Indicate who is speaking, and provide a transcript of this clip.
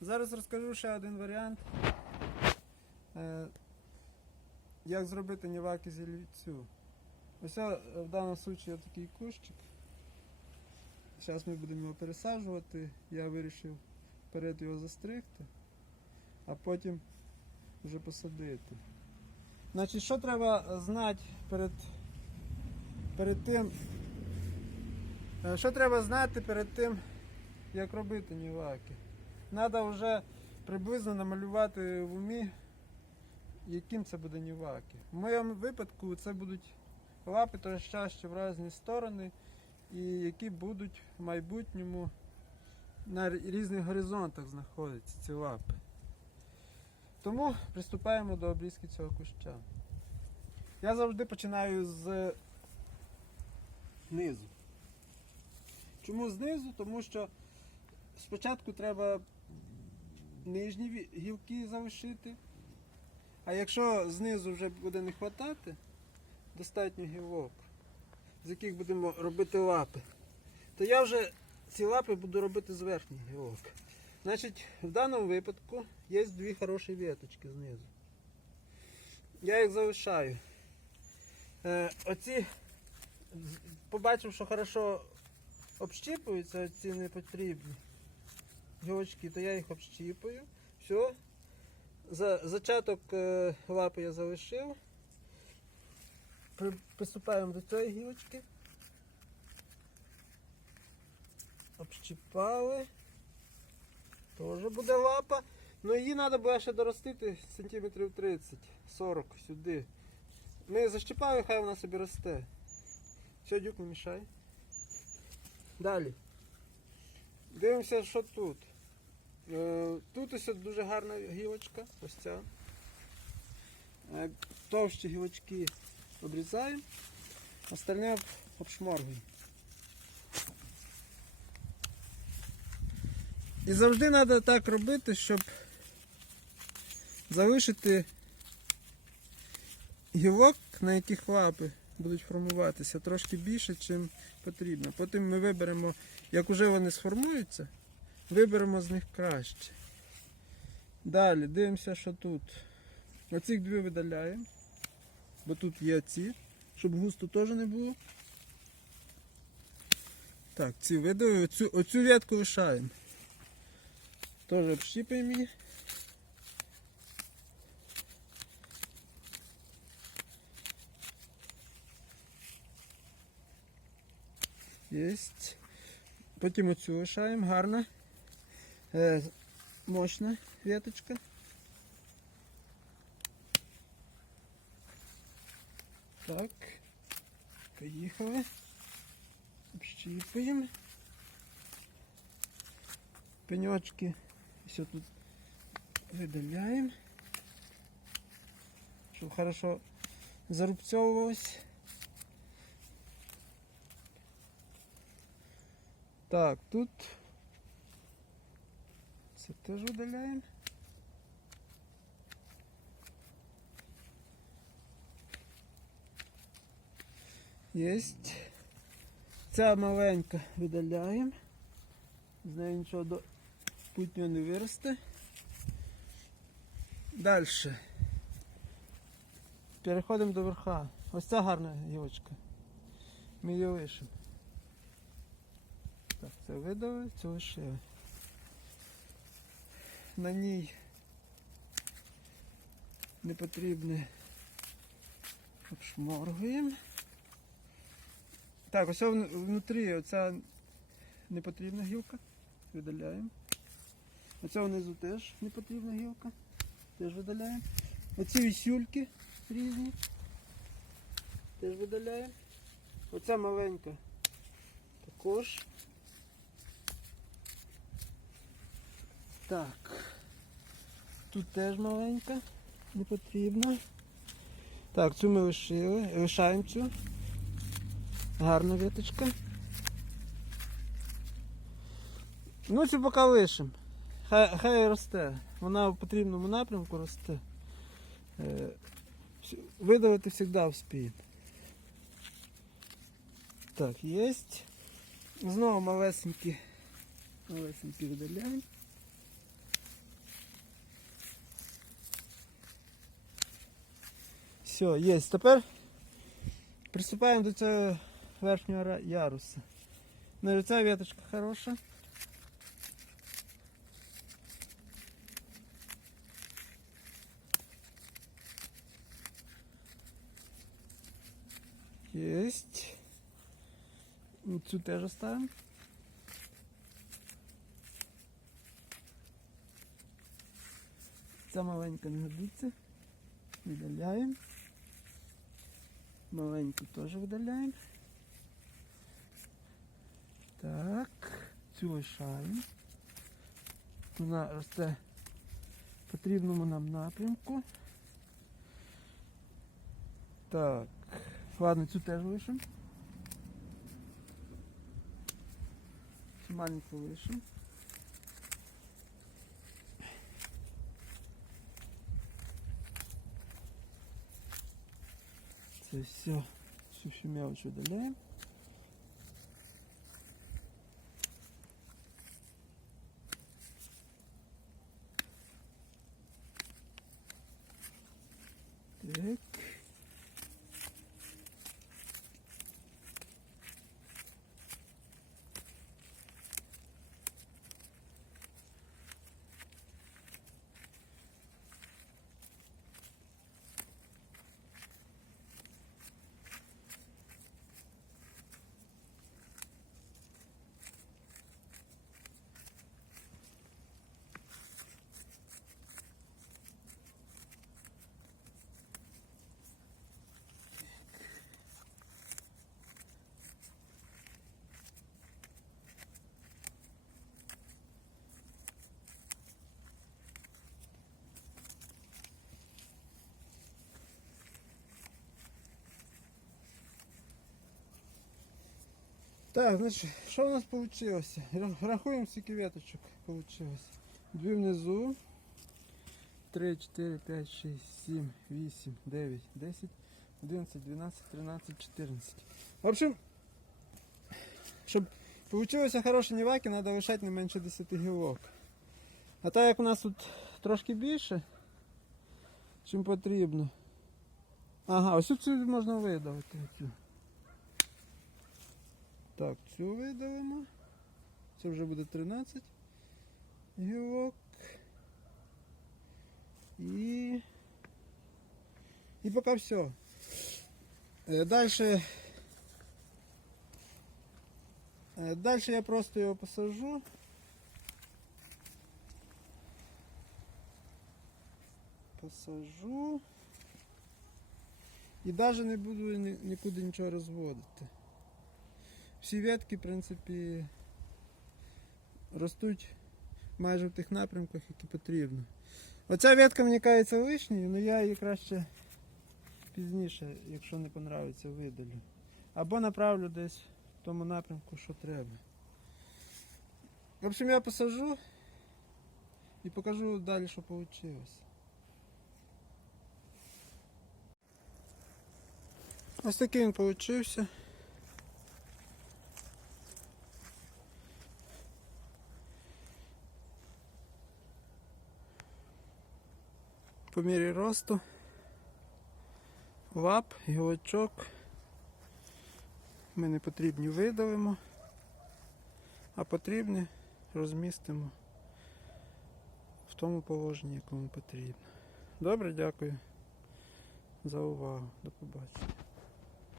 Speaker 1: Зараз розкажу ще один варіант. Е, Як зробити ніваки з. Ось е, в даному випадку такий кущик. Зараз ми будемо його пересаджувати. Я вирішив вперед його застригти, а потім вже посадити. Значить, що треба знати перед, перед тим, е, що треба знати перед тим, як робити ніваки? Треба вже приблизно намалювати в умі, яким це буде ніваки. В моєму випадку це будуть лапи торчащі в різні сторони, і які будуть в майбутньому на різних горизонтах знаходитися ці лапи. Тому приступаємо до обрізки цього куща. Я завжди починаю з низу. Чому знизу? Тому що спочатку треба нижні гілки залишити. А якщо знизу вже буде не вистачати, достатньо гілок, з яких будемо робити лапи, то я вже ці лапи буду робити з верхніх гілок. Значить, в даному випадку є дві хороші веточки знизу. Я їх залишаю. Е, оці, побачив, що хорошо общіпуються, ці не потрібні гілочки, то я їх общіпую. Все. За, зачаток е, лапи я залишив. При, приступаємо до цієї гілочки. Общіпали. Теж буде лапа. Ну її треба буде ще доростити сантиметрів 30-40 сюди. Ми защіпали, хай вона собі росте. Все, дюк не мішай. Далі. Дивимося, що тут. Е, Тут ось дуже гарна гілочка, ось ця. Е, Товщі гілочки обрізаємо, остальне обшморгуємо. І завжди треба так робити, щоб залишити гілок, на яких лапи будуть формуватися, трошки більше, ніж потрібно. Потім ми виберемо, як вже вони сформуються, виберемо з них краще. Далі дивимося, що тут. Оцих дві видаляємо, бо тут є ці, щоб густо теж не було. Так, ці видали, оцю, оцю ветку лишаємо. Теж общіпаємо її. Єсть. Потім оцю лишаємо, гарна. Е, мощна веточка. Так. Поїхали. Общіпуємо. Пеньочки. Все тут видаляємо. Щоб хорошо зарубцьовувалось. Так, тут це теж видаляємо. Єсть. Ця маленька видаляємо. З неї нічого до путнього не виросте. Далі. Переходимо до верха. Ось ця гарна гілочка. Ми її лишимо. Так, це видали, це лишили. На ній не потрібне обшморгуємо. Так, ось внутрі оця непотрібна гілка. Видаляємо. Оця внизу теж непотрібна гілка. Теж видаляємо. Оці вісюльки різні. Теж видаляємо. Оця маленька також. Так. Тут теж маленька, не потрібна. Так, цю ми лишили. Лишаємо цю. Гарна віточка. Ну, цю поки лишимо. Хай, хай росте. Вона в потрібному напрямку росте. Е, видавати завжди вспіємо. Так, є. Знову малесенькі. Малесенькі видаляємо. Все, є. Тепер приступаємо до цього верхнього яруса. Ну, ця веточка хороша. Есть. Ну, Цю теж оставимо. Ця маленька не годиться. Видаляємо. Маленьку теж видаляємо. Так, цю лишаємо. Вона росте в потрібному нам напрямку. Так, ладно, цю теж лишимо. Цю маленьку лишимо. Це все, всю мелочь удаляем. Так. Так, значить, що у нас вийшло? Рахуємо, скільки веточок вийшло. Дві внизу. 3, 4, 5, 6, 7, 8, 9, 10, 11, 12, 13, 14. В общем, щоб вийшло хороші ніваки, треба лишати не менше 10 гілок. А так як у нас тут трошки більше, чим потрібно. Ага, ось цю можна видавити. Цю видалимо. Це вже буде 13 гілок. І. І поки все. Далі. Далі я просто його посажу. Посажу. І навіть не буду нікуди нічого розводити. Всі ветки, в принципі, ростуть майже в тих напрямках, які потрібно. Оця ветка мені кається лишньою, але я її краще пізніше, якщо не понравиться, видалю. Або направлю десь в тому напрямку, що треба. В общем, я посажу і покажу далі, що вийшло. Ось такий він вийшов. По мірі росту лап, гілочок. Ми не потрібні видалимо, а потрібні розмістимо в тому положенні, якому потрібно. Добре, дякую за увагу. До побачення.